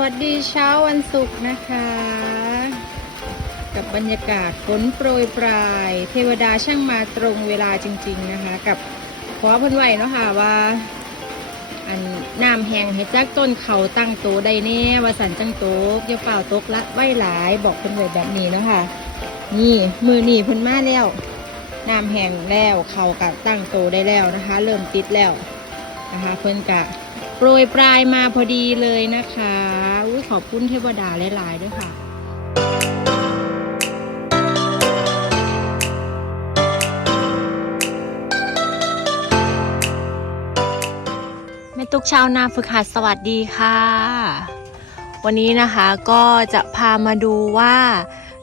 วัสดีเช้าวันศุกร์นะคะ กับบรรยากาศฝนโปรยปลาย เทวดาช่างมาตรงเวลาจริง ๆนะคะ กับขอพิ่นไหวเนาะค่ะว่า อันน้ำแห้งเห็ดจากต้นเขาตั้งโตได้แน่วาสันจังโตกอย่าเปล่าตกละไหวหลายบอกพนไว้แบบนี้เนาะค่ะนี่มือหนีพิ่นมาแล้วน้ำแห้งแล้วเขากับตั้งโตได้แล้วนะคะ เริ่มติดแล้วนะคะเพิ่นกะ โปรยปลายมาพอดีเลยนะคะอุ้ยขอบคุณเทวดาหลายๆด้วยค่ะแม่ตุ๊กชาวนาฝึกหัดสวัสดีค่ะ วันนี้นะคะก็จะพามาดูว่า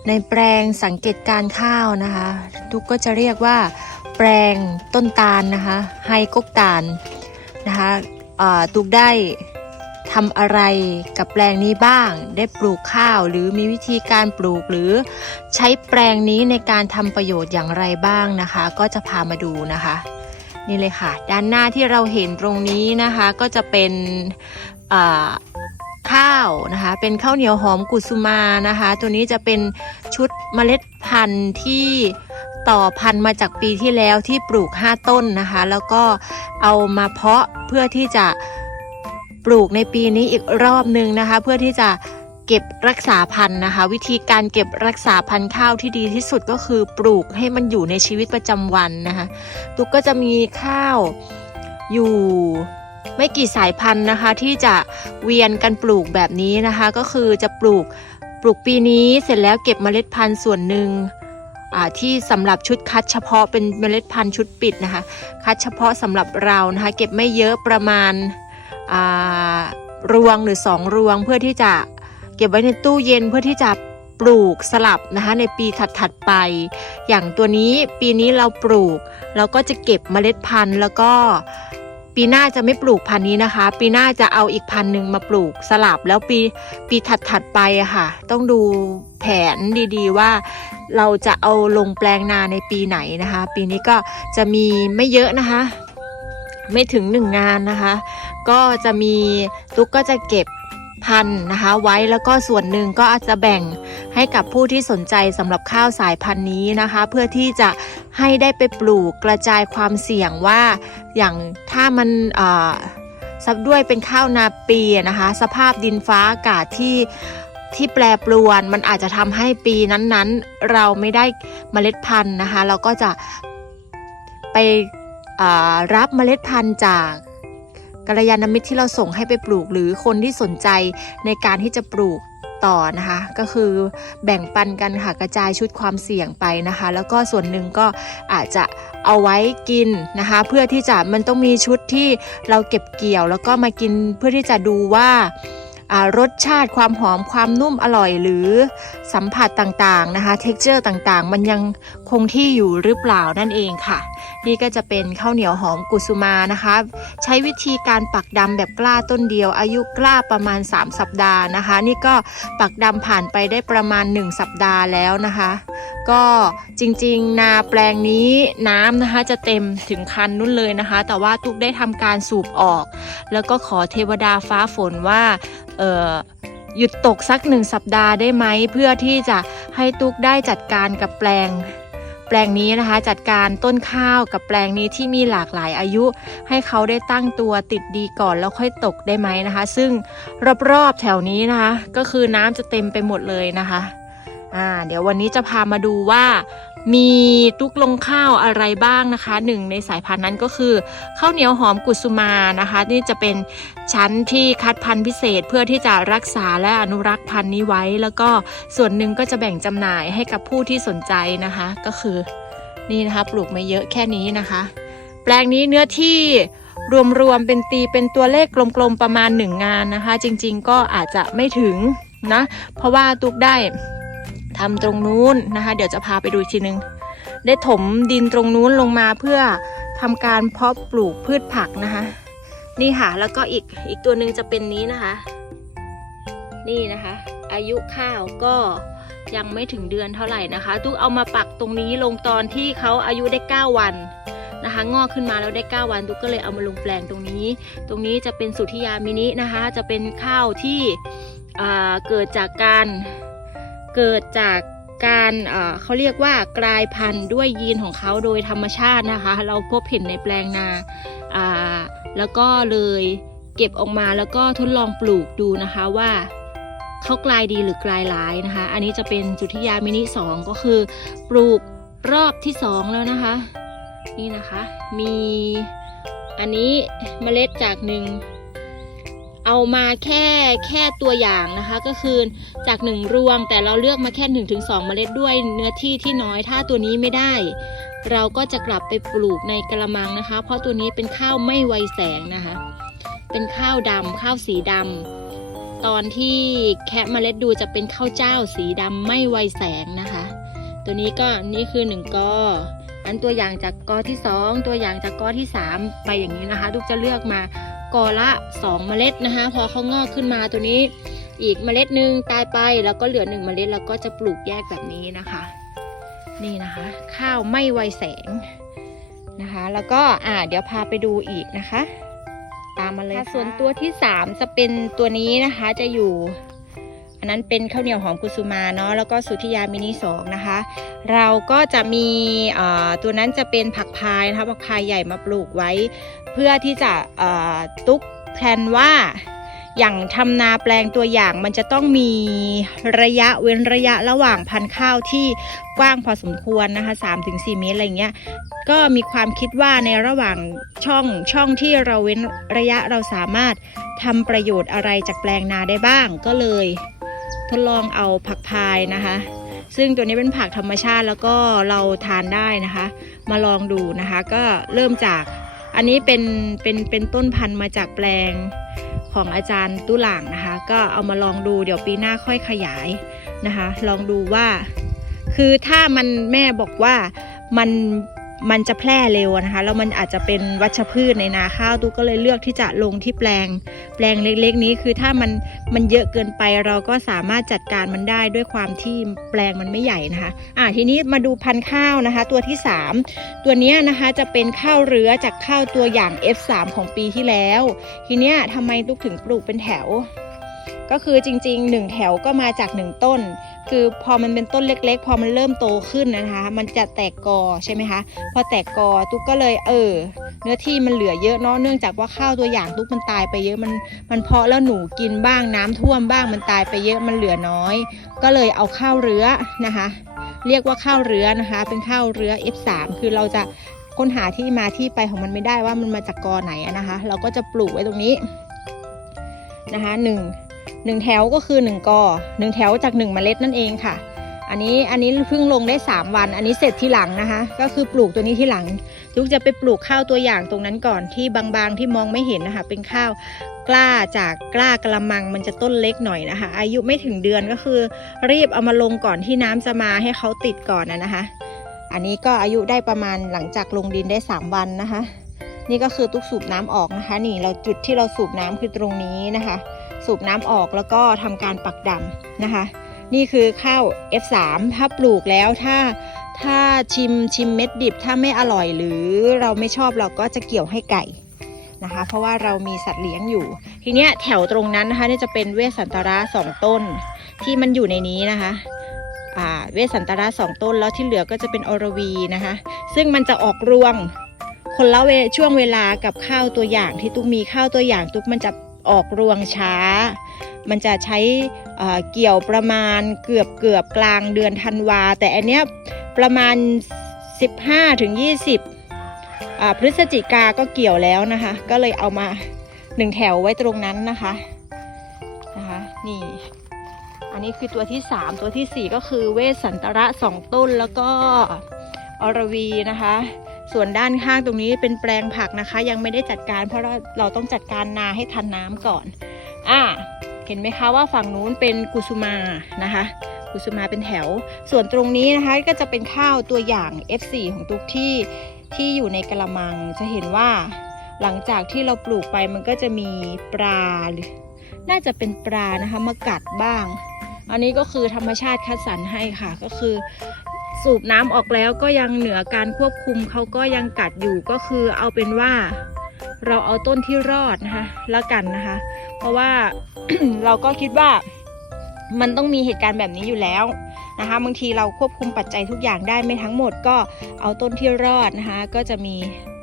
ในแปลงสังเกตการข้าวนะคะ ทุกก็จะเรียกว่า แปลงต้นตาลนะคะไฮกกตาลนะคะ ตุกได้ทำอะไรกับแปลงนี้บ้าง ได้ปลูกข้าวหรือมีวิธีการปลูกหรือใช้แปลงนี้ในการทำประโยชน์อย่างไรบ้างนะคะ ก็จะพามาดูนะคะ นี่เลยค่ะ ด้านหน้าที่เราเห็นตรงนี้นะคะก็จะเป็นข้าวนะคะ เป็นข้าวเหนียวหอมกุสุมานะคะ ตัวนี้จะเป็นชุดเมล็ดพันธุ์ที่ ต่อพันธุ์มาจากปีที่แล้วที่ปลูก 5 ต้นนะคะ แล้วก็เอามาเพาะเพื่อที่จะปลูกในปีนี้อีกรอบหนึ่งนะคะ เพื่อที่จะเก็บรักษาพันธุ์นะคะ วิธีการเก็บรักษาพันธุ์ข้าวที่ดีที่สุดก็คือปลูกให้มันอยู่ในชีวิตประจำวันนะคะตุ๊กก็จะมีข้าวอยู่ไม่กี่สายพันธุ์นะคะ ที่จะเวียนกันปลูกแบบนี้นะคะ ก็คือจะปลูกปลูกปีนี้เสร็จแล้วเก็บเมล็ดพันธุ์ส่วนหนึ่ง ที่สำหรับชุดคัดเฉพาะเป็นเมล็ดพันธุ์ชุดปิดนะคะ คัดเฉพาะสำหรับเรานะคะ เก็บไม่เยอะประมาณารวงหรือสองรวงเพื่อที่จะเก็บไว้ในตู้เย็นเพื่อที่จะปลูกสลับนะคะในปีถัดๆไป อย่างตัวนี้ปีนี้เราปลูก เราก็จะเก็บเมล็ดพันธุ์ แล้วก็ปีหน้าจะไม่ปลูกพันธุ์นี้นะคะ ปีหน้าจะเอาอีกพันธุ์หนึ่งมาปลูกสลับแล้วปีปีถัดๆไปอะค่ะ ต้องดูแผนดีๆว่า เราจะเอาลงแปลงนาในปีไหนนะคะ ปีนี้ก็จะมีไม่เยอะนะคะ ไม่ถึงหนึ่งงานนะคะ ก็จะมีตุ๊กก็จะเก็บพันธุ์นะคะไว้แล้วก็ส่วนหนึ่งก็อาจจะแบ่งให้กับผู้ที่สนใจสำหรับข้าวสายพันธุ์นี้นะคะ เพื่อที่จะให้ได้ไปปลูกกระจายความเสี่ยงว่าอย่างถ้ามันซับด้วยเป็นข้าวนาปีนะคะ สภาพดินฟ้าอากาศที่ ที่แปรปรวนมันอาจจะทำให้ปีนั้นๆ เราไม่ได้เมล็ดพันธุ์นะคะ เราก็จะไปรับเมล็ดพันธุ์จากกัลยาณมิตรที่เราส่งให้ไปปลูกหรือคนที่สนใจในการที่จะปลูกต่อนะคะ ก็คือแบ่งปันกันค่ะกระจายชุดความเสี่ยงไปนะคะ แล้วก็ส่วนหนึ่งก็อาจจะเอาไว้กินนะคะ เพื่อที่จะมันต้องมีชุดที่เราเก็บเกี่ยว แล้วก็มากินเพื่อที่จะดูว่า รสชาติความหอมความนุ่มอร่อยหรือสัมผัสต่างๆนะคะเท็กเจอร์ต่างๆ มันยังคงที่อยู่หรือเปล่านั่นเองค่ะ นี่ก็จะเป็นข้าวเหนียวหอมกุสุมานะคะ ใช้วิธีการปักดำแบบกล้าต้นเดียว อายุกล้าประมาณ 3 สัปดาห์นะคะ นี่ก็ปักดำผ่านไปได้ประมาณ 1 สัปดาห์แล้วนะคะ ก็จริงๆ นาแปลงนี้น้ำนะคะจะเต็มถึงคันนุ่นเลยนะคะ แต่ว่าทุกได้ทำการสูบออก แล้วก็ขอเทวดาฟ้าฝนว่าเออหยุดตกสักหนึ่งสัปดาห์ได้ไหม เพื่อที่จะให้ตุกได้จัดการกับแปลง แปลงนี้นะคะ จัดการต้นข้าวกับแปลงนี้ที่มีหลากหลายอายุ ให้เขาได้ตั้งตัวติดดีก่อนแล้วค่อยตกได้ไหมนะคะ ซึ่งรอบๆแถวนี้นะคะ ก็คือน้ำจะเต็มไปหมดเลยนะคะอ่าเดี๋ยววันนี้จะพามาดูว่า มีตุกลงข้าวอะไรบ้างนะคะหนึ่งในสายพันธุ์นั้นก็คือข้าวเหนียวหอมกุสุมานะคะ นี่จะเป็นชั้นที่คัดพันธุ์พิเศษเพื่อที่จะรักษาและอนุรักษ์พันธุ์นี้ไว้ แล้วก็ส่วนหนึ่งก็จะแบ่งจำหน่ายให้กับผู้ที่สนใจนะคะ ก็คือนี่นะคะปลูกไม่เยอะแค่นี้นะคะ แปลงนี้เนื้อที่รวมๆเป็นตีเป็นตัวเลขกลมๆประมาณหนึ่งงานนะคะ จริงๆก็อาจจะไม่ถึงนะเพราะว่าตุกได้ ทำตรงนู้นนะคะ เดี๋ยวจะพาไปดูอีกทีนึง ได้ถมดินตรงนู้นลงมาเพื่อทำการเพาะปลูกพืชผักนะคะ นี่ค่ะแล้วก็อีกอีกตัวหนึ่งจะเป็นนี้นะคะ นี่นะคะ อายุข้าวก็ยังไม่ถึงเดือนเท่าไหร่นะคะตุกเอามาปักตรงนี้ลงตอนที่เขาอายุได้ 9 วันนะคะงอกขึ้นมาแล้วได้ 9 วันตุกก็เลยเอามาลงแปลงตรงนี้ ตรงนี้จะเป็นสุธิยามินินะคะ จะเป็นข้าวที่เกิดจากการ เกิดจากการเขาเรียกว่ากลายพันธุ์ด้วยยีนของเขาโดยธรรมชาตินะคะ เราพบเห็นในแปลงนาแล้วก็เลยเก็บออกมาแล้วก็ทดลองปลูกดูนะคะว่าเขากลายดีหรือกลายร้ายนะคะ อันนี้จะเป็นจุทิยามินิสองก็คือ ปลูกรอบที่สองแล้วนะคะ นี่นะคะ มีอันนี้เมล็ดจากหนึ่ง เอามาแค่แค่ตัวอย่างนะคะ ก็คือจากหนึ่งรวงแต่เราเลือกมาแค่1นถึงสเมล็ดด้วยเนื้อที่ที่น้อยถ้าตัวนี้ไม่ได้ เราก็จะกลับไปปลูกในกระมังนะคะ เพราะตัวนี้เป็นข้าวไม่ไวแสงนะคะ เป็นข้าวดำข้าวสีดำตอนที่แคะเมล็ดดูจะเป็นข้าวเจ้าสีดำไม่ไวแสงนะคะ ตัวนี้ก็นี่คือหนึ่งกออันตัวอย่างจากกอที่สองตัวอย่างจากกอที่สามไปอย่างนี้นะคะทุกจะเลือกมา กอละสองเมล็ดนะคะ พอเขางอกขึ้นมาตัวนี้ อีกเมล็ดหนึ่งตายไปแล้วก็เหลือหนึ่งเมล็ดแล้วก็จะปลูกแยกแบบนี้นะคะ นี่นะคะ ข้าวไม่ไวแสงนะคะ แล้วก็อ่าเดี๋ยวพาไปดูอีกนะคะ ตามมาเลยส่วนตัวที่สามจะเป็นตัวนี้นะคะจะอยู่อันนั้นเป็นข้าวเหนียวหอมกุสุมาเนาะแล้วก็สุธิยามินิสองนะคะ เราก็จะมีเอ่อตัวนั้นจะเป็นผักพายนะคะผักพายใหญ่มาปลูกไว้ เพื่อที่จะตุ๊กแพลนว่าอย่างทำนาแปลงตัวอย่างมันจะต้องมีระยะเว้นระยะระหว่างพันธุ์ข้าวที่กว้างพอสมควรนะคะ3-4 เมตรอะไรเงี้ยก็มีความคิดว่าในระหว่างช่องช่องที่เราเว้นระยะเราสามารถทำประโยชน์อะไรจากแปลงนาได้บ้าง ก็เลยทดลองเอาผักพายนะคะ ซึ่งตัวนี้เป็นผักธรรมชาติแล้วก็เราทานได้นะคะ มาลองดูนะคะ ก็เริ่มจาก อันนี้เป็นเป็นเป็นต้นพันธุ์มาจากแปลงของอาจารย์ตุหลางนะคะ ก็เอามาลองดูเดี๋ยวปีหน้าค่อยขยายนะคะ ลองดูว่า คือถ้ามันแม่บอกว่ามัน มันจะแพร่เร็วนะคะแล้วมันอาจจะเป็นวัชพืชในนาข้าวตุก็เลยเลือกที่จะลงที่แปลง แปลงเล็กๆ นี้คือถ้ามันมันเยอะเกินไปเราก็สามารถจัดการมันได้ด้วยความที่แปลงมันไม่ใหญ่นะคะอ่าทีนี้มาดูพันธุ์ข้าวนะคะ ตัวที่ 3 ตัวนี้นะคะจะเป็นข้าวเรือจากข้าวตัวอย่าง F3 ของปีที่แล้ว ทีเนี้ยทำไมลูกถึงปลูกเป็นแถว ก็คือจริงๆ 1 แถวก็มาจาก 1 ต้น คือพอมันเป็นต้นเล็ก ๆ พอมันเริ่มโตขึ้นนะคะ มันจะแตกกอใช่ไหมคะ พอแตกกอตุ๊กก็เลยเออ เนื้อที่มันเหลือเยอะเนาะเนื่องจากว่าข้าวตัวอย่างตุ๊กมันตายไปเยอะมันมันเพาะแล้วหนูกินบ้างน้ำท่วมบ้างมันตายไปเยอะมันเหลือน้อย ก็เลยเอาข้าวเรือนะคะ เรียกว่าข้าวเรือนะคะ เป็นข้าวเรือ F3 คือเราจะค้นหาที่มาที่ไปของมันไม่ได้ว่ามันมาจากกอไหนนะคะ เราก็จะปลูกไว้ตรงนี้นะคะหนึ่ง หนึ่งแถวก็คือหนึ่งกอหนึ่งแถวจากหนึ่งเมล็ดนั่นเองค่ะ อันนี้อันนี้เพิ่งลงได้ 3 วัน อันนี้เสร็จที่หลังนะคะ ก็คือปลูกตัวนี้ที่หลังทุกจะไปปลูกข้าวตัวอย่างตรงนั้นก่อนที่บางๆที่มองไม่เห็นนะคะ เป็นข้าวกล้าจากกล้ากระมังมันจะต้นเล็กหน่อยนะคะ อายุไม่ถึงเดือนก็คือ รีบเอามาลงก่อนที่น้ำจะมาให้เขาติดก่อนนะนะคะ อันนี้ก็อายุได้ประมาณหลังจากลงดินได้ 3 วันนะคะ นี่ก็คือตุกสูบน้ำออกนะคะ นี่เราจุดที่เราสูบน้ำคือตรงนี้นะคะ สูบน้ำออกแล้วก็ทำการปักดำนะคะ นี่คือข้าว F3 ถ้าปลูกแล้วถ้าถ้าชิมชิมเม็ดดิบถ้าไม่อร่อยหรือเราไม่ชอบเราก็จะเกี่ยวให้ไก่นะคะ เพราะว่าเรามีสัตว์เลี้ยงอยู่ ทีเนี้ยแถวตรงนั้นนะคะนี่จะเป็นเวสันตราสองต้น ที่มันอยู่ในนี้นะคะอ่าเวสันตราสองต้นแล้วที่เหลือก็จะเป็นอรวีนะคะ ซึ่งมันจะออกรวงคนละเวช่วงเวลากับข้าวตัวอย่างที่ตุ๊กมีข้าวตัวอย่างตุ๊กมันจะ ออกรวงช้า มันจะใช้เเกี่ยวประมาณเกือบเกือบกลางเดือนธันวา แต่อันเนี้ยประมาณ 15ถึง20 พฤศจิกาก็เกี่ยวแล้วนะคะ ก็เลยเอามาหนึ่งแถวไว้ตรงนั้นนะคะนะคะนี่ อันนี้คือตัวที่ 3 ตัวทีสี่4 ก็คือเวสันตระสองต้นแล้วก็อรวีนะคะ ส่วนด้านข้างตรงนี้เป็นแปลงผักนะคะ ยังไม่ได้จัดการเพราะเราเราต้องจัดการนาให้ทันน้ำก่อน อ่า เห็นไหมคะว่าฝั่งนู้นเป็นกุสุมานะคะกุสุมาเป็นแถว ส่วนตรงนี้นะคะก็จะเป็นข้าวตัวอย่าง F4 ของทุกที่ที่อยู่ในกระมังจะเห็นว่าหลังจากที่เราปลูกไปมันก็จะมีปลาหรือน่าจะเป็นปลานะคะมากัดบ้าง อันนี้ก็คือธรรมชาติคัดสรรให้ค่ะ ก็คือ สูบน้ำออกแล้วก็ยังเหนือการควบคุมเขาก็ยังกัดอยู่ก็คือเอาเป็นว่า เราเอาต้นที่รอดนะคะแล้วกันนะคะ เพราะว่าเราก็คิดว่ามันต้องมีเหตุการณ์แบบนี้อยู่แล้วนะคะบางทีเราควบคุมปัจจัยทุกอย่างได้ไม่ทั้งหมดก็เอาต้นที่รอดนะคะ ก็จะมี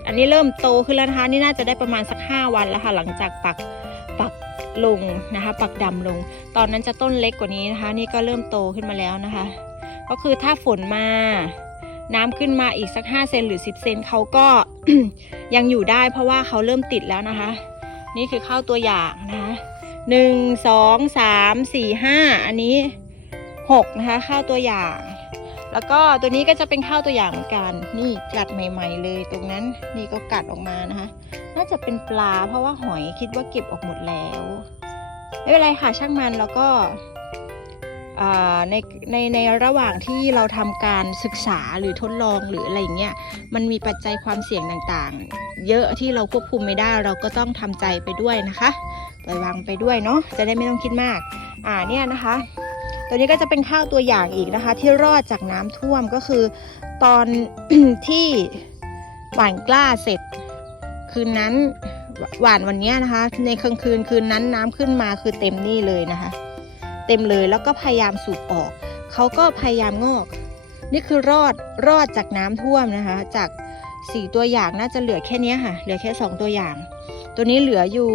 อันนี้เริ่มโตขึ้นแล้วนะคะนี่น่าจะได้ประมาณสัก 5 วันแล้วค่ะหลังจากปักปักลงนะคะ ปักดำลง ตอนนั้นจะต้นเล็กกว่านี้นะคะ นี่ก็เริ่มโตขึ้นมาแล้วนะคะ ก็คือถ้าฝนมาน้ำขึ้นมาอีกสัก 5 เซนหรือ 10 เซนเขาก็ยังอยู่ได้เพราะว่าเขาเริ่มติดแล้วนะคะ นี่คือข้าวตัวอย่างนะคะหนึ่งสองสามสี่ห้าอันนี้หกนะคะข้าวตัวอย่าง แล้วก็ตัวนี้ก็จะเป็นข้าวตัวอย่างเหมือนกัน นี่กัดใหม่ ๆ เลยตรงนั้นนี่ก็กัดออกมานะคะ น่าจะเป็นปลาเพราะว่าหอยคิดว่าเก็บออกหมดแล้ว ไม่เป็นไรค่ะช่างมันแล้วก็ ในในในระหว่างที่เราทำการศึกษาหรือทดลองหรืออะไรเงี้ยมันมีปัจจัยความเสี่ยงต่างๆ เยอะที่เราควบคุมไม่ได้เราก็ต้องทำใจไปด้วยนะคะปล่อยวางไปด้วยเนาะจะได้ไม่ต้องคิดมากอ่าเนี่ยนะคะ ตัวนี้ก็จะเป็นข้าวตัวอย่างอีกนะคะ ที่รอดจากน้ำท่วมก็คือ ตอนที่หว่านกล้าเสร็จ คืนนั้นหว่านวันเนี้ยนะคะ ในกลางคืนคืนนั้นน้ำขึ้นมาคือเต็มนี่เลยนะคะ เต็มเลยแล้วก็พยายามสูบออก เขาก็พยายามงอก นี่คือรอดรอดจากน้ำท่วมนะคะ จากสี่ตัวอย่างน่าจะเหลือแค่นี้ค่ะ เหลือแค่สองตัวอย่าง ตัวนี้เหลืออยู่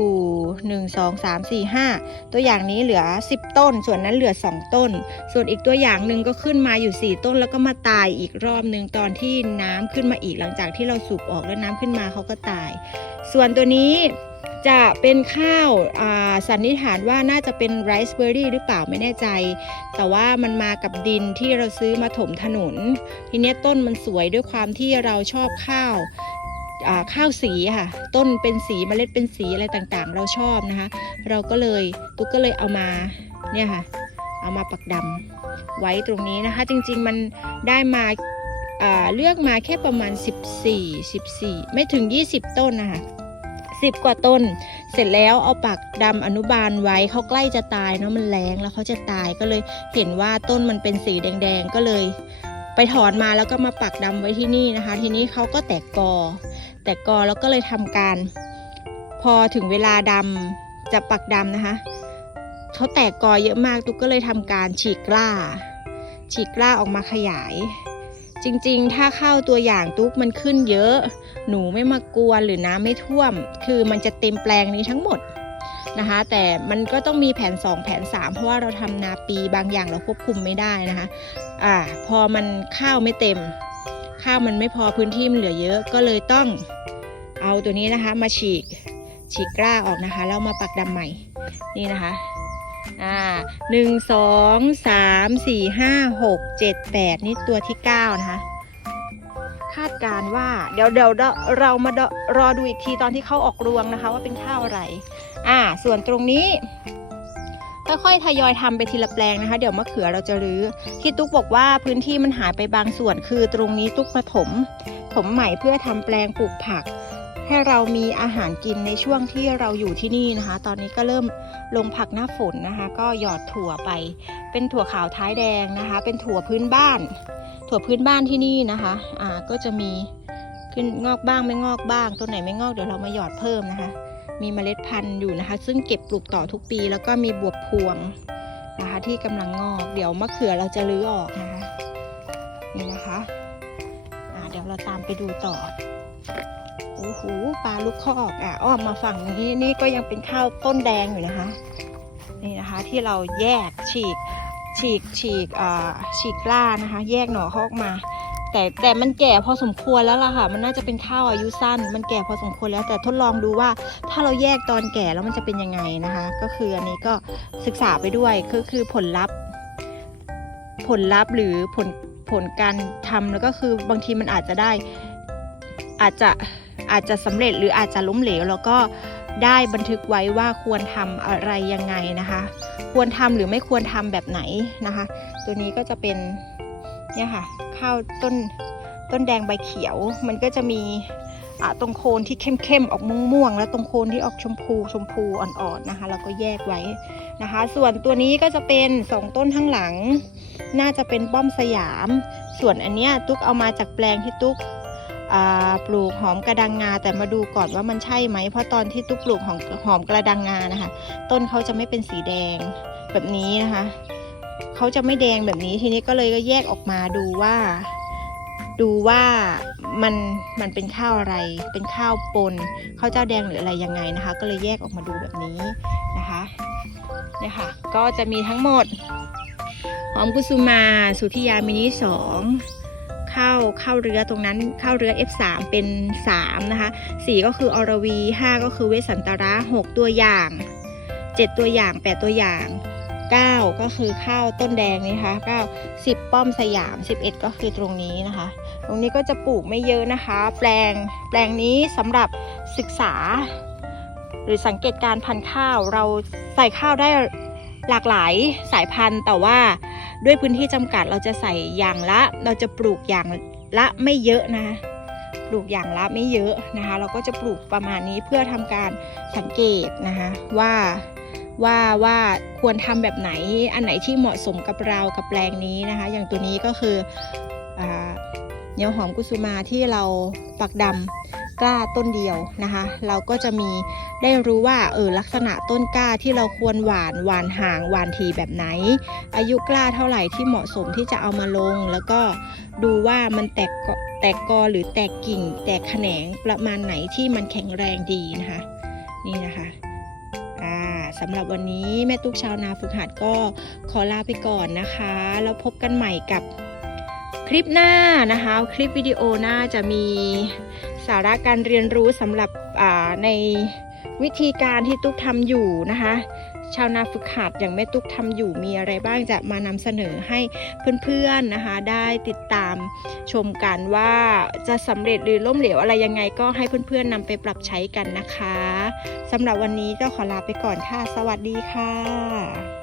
หนึ่งสองสามสี่ห้าตัวอย่างนี้เหลือสิบต้น ส่วนนั้นเหลือสองต้น ส่วนอีกตัวอย่างหนึ่งก็ขึ้นมาอยู่สี่ต้นแล้วก็มาตายอีกรอบหนึ่งตอนที่น้ำขึ้นมาอีกหลังจากที่เราสูบออกแล้วน้ำขึ้นมาเขาก็ตาย ส่วนตัวนี้ จะเป็นข้าวาสันนิษฐานว่าน่าจะเป็นไรซ์เบอร์รี่หรือเปล่าไม่แน่ใจ แต่ว่ามันมากับดินที่เราซื้อมาถมถนน ทีนี้ต้นมันสวยด้วยความที่เราชอบข้าวาข้าวสีค่ะ ต้นเป็นสีเมล็ดเป็นสีอะไรต่างๆ เราชอบนะคะ เราก็เลยตุ๊กก็เลยเอามาเนี่ยค่ะ เอามาปักดำไว้ตรงนี้นะคะ จริงๆมันได้มาาเลือกมาแค่ประมาณ 14 14 ไม่ถึง 20 ต้นนะคะ 10 กว่าต้น เสร็จแล้วเอาปักดำอนุบาลไว้เขาใกล้จะตายเนาะมันแรงแล้วเขาจะตายก็เลยเห็นว่าต้นมันเป็นสีแดงๆ ก็เลย ไปถอนมาแล้วก็มาปักดำไว้ที่นี่นะคะ ทีนี้เขาก็แตกกอ แตกกอแล้วก็เลยทำการ พอถึงเวลาดำจะปักดำนะคะเขาแตกกอเยอะมากตุ๊กก็เลยทำการฉีกกล้า ฉีกกล้าออกมาขยาย จริงๆ ถ้าเข้าตัวอย่างตุ๊กมันขึ้นเยอะ หนูไม่มากวนหรือน้ำไม่ท่วม คือมันจะเต็มแปลงนี้ทั้งหมดนะคะ แต่มันก็ต้องมีแผน 2 แผน 3 เพราะว่าเราทำนาปีบางอย่างเราควบคุมไม่ได้นะคะอ่าพอมันข้าวไม่เต็ม ข้าวมันไม่พอพื้นที่มันเหลือเยอะก็เลยต้องเอาตัวนี้นะคะมาฉีกฉีกกล้าออกนะคะแล้วมาปักดำใหม่นี่นะคะ อ่าหนึ่งสองสามสี่ห้าหกเจ็ดแปดนี่ตัวที่เก้านะคะ คาดการว่าเดี๋ยวเดี๋ยวเรามารอดูอีกทีตอนที่เขาออกรวงนะคะ ว่าเป็นข้าวอะไร อ่า ส่วนตรงนี้ค่อยๆทยอยทำไปทีละแปลงนะคะ เดี๋ยวมะเขือเราจะรื้อที่ตุ๊กบอกว่าพื้นที่มันหายไปบางส่วนคือตรงนี้ตุ๊กมาถม ถมใหม่เพื่อทำแปลงปลูกผัก ให้เรามีอาหารกินในช่วงที่เราอยู่ที่นี่นะคะ ตอนนี้ก็เริ่มลงผักหน้าฝนนะคะ ก็หยอดถั่วไป เป็นถั่วขาวท้ายแดงนะคะ เป็นถั่วพื้นบ้าน ถั่วพื้นบ้านที่นี่นะคะอ่าก็จะมีขึ้นงอกบ้างไม่งอกบ้าง ตัวไหนไม่งอกเดี๋ยวเรามาหยอดเพิ่มนะคะ มีเมล็ดพันธุ์อยู่นะคะ ซึ่งเก็บปลูกต่อทุกปี แล้วก็มีบวบพวงนะคะที่กำลังงอกเดี๋ยวมะเขือเราจะรื้อออกนะคะนี่นะคะอ่าเดี๋ยวเราตามไปดูต่อ อ้โหปลาลูกคอกอะอ้อมมาฝั่งนี้นี่ก็ยังเป็นข้าวต้นแดงอยู่นะคะ นี่นะคะที่เราแยกฉีกฉีกฉีกอ่าฉีกกล้านะคะ แยกหน่อเขาอกมา แต่แต่มันแก่พอสมควรแล้วล่ะค่ะ มันน่าจะเป็นข้าวอายุสั้น มันแก่พอสมควรแล้ว แต่ทดลองดูว่าถ้าเราแยกตอนแก่แล้วมันจะเป็นยังไงนะคะ ก็คืออันนี้ก็ศึกษาไปด้วยก็คือผลลัพธ์ ผลลัพธ์หรือผลผลการทำแล้วก็คือบางทีมันอาจจะได้อาจจะ อาจจะสำเร็จหรืออาจจะล้มเหลว แล้วก็ได้บันทึกไว้ว่าควรทำอะไรยังไงนะคะ ควรทำหรือไม่ควรทำแบบไหนนะคะ ตัวนี้ก็จะเป็นเนี่ยค่ะข้าวต้นต้นแดงใบเขียว มันก็จะมีตรงโคนที่เข้มๆออกม่วงๆแล้วตรงโคนที่ออกชมพูชมพูอ่อนๆนะคะเราก็แยกไว้นะคะ ส่วนตัวนี้ก็จะเป็นสองต้นข้างหลัง น่าจะเป็นป้อมสยาม ส่วนอันเนี้ยตุ๊กเอามาจากแปลงที่ตุ๊ก ปลูกหอมกระดังงา แต่มาดูก่อนว่ามันใช่ไหม เพราะตอนที่ตุ๊กปลูกหอมหอมกระดังงานะคะ ต้นเขาจะไม่เป็นสีแดงแบบนี้นะคะเขาจะไม่แดงแบบนี้ทีนี้ก็เลยก็แยกออกมาดูว่า ดูว่ามันมันเป็นข้าวอะไร เป็นข้าวปนข้าวเจ้าแดงหรืออะไรยังไงนะคะ ก็เลยแยกออกมาดูแบบนี้นะคะเนี่ยค่ะก็จะมีทั้งหมดหอมกุสุมา สุธิยามินิสอง ข้าวข้าเรือตรงนั้นข้าวเรือ F3 เป็น 3 นะคะ 4 ก็คืออรวี 5 ก็คือเวสันตระ6 ตัวอย่าง 7 ตัวอย่าง 8 ตัวอย่าง 9 ก็คือข้าวต้นแดงนี่นะคะ9 10 ป้อมสยาม 11 ก็คือตรงนี้นะคะ ตรงนี้ก็จะปลูกไม่เยอะนะคะ แปลงแปลงนี้สำหรับศึกษา หรือสังเกตการพันธุ์ข้าวเราใส่ข้าวได้หลากหลายสายพันธุ์แต่ว่า ด้วยพื้นที่จำกัดเราจะใส่อย่างละ เราจะปลูกอย่างละไม่เยอะนะคะปลูกอย่างละไม่เยอะนะคะ เราก็จะปลูกประมาณนี้เพื่อทำการสังเกตนะคะว่าว่าว่าควรทำแบบไหนอันไหนที่เหมาะสมกับเรากับแปลงนี้นะคะ อย่างตัวนี้ก็คืออเนียวหอมกุสุมาที่เราปักดำกล้าต้นเดียวนะคะ เราก็จะมี ได้รู้ว่าเออลักษณะต้นกล้าที่เราควรหวานหวานห่างหวานทีแบบไหน อายุกล้าเท่าไหร่ที่เหมาะสมที่จะเอามาลง แล้วก็ดูว่ามันแตกกอแตกกอหรือแตกกิ่ง แตกแขนงประมาณไหนที่มันแข็งแรงดีนะคะ นี่นะคะอ่าสำหรับวันนี้แม่ตุ๊กชาวนาฝึกหัดก็ขอลาไปก่อนนะคะ แล้วพบกันใหม่กับคลิปหน้านะคะ คลิปวิดีโอหน้าจะมีสาระการเรียนรู้สำหรับอ่าใน วิธีการที่ตุ๊กทำอยู่นะคะ ชาวนาฝึกหัดอย่างแม่ตุ๊กทำอยู่มีอะไรบ้างจะมานำเสนอให้เพื่อนๆนะคะ ได้ติดตามชมกันว่าจะสำเร็จหรือล้มเหลวอะไรยังไงก็ให้เพื่อนๆนำไปปรับใช้กันนะคะสำหรับวันนี้ก็ขอลาไปก่อนค่ะ สวัสดีค่ะ